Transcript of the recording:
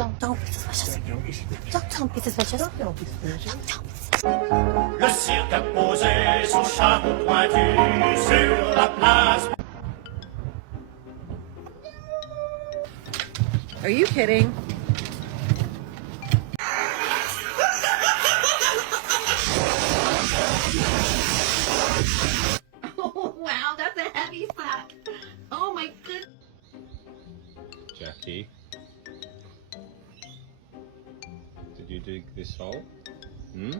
짱짱 피스 마셨어. 짱짱 피스 마셨어. Le cirque a posé son chapeau pointu sur la place. Are you kidding? Oh, wow, that's a heavy slap. Oh my goodness. Jackie, did you dig this hole? Hmm?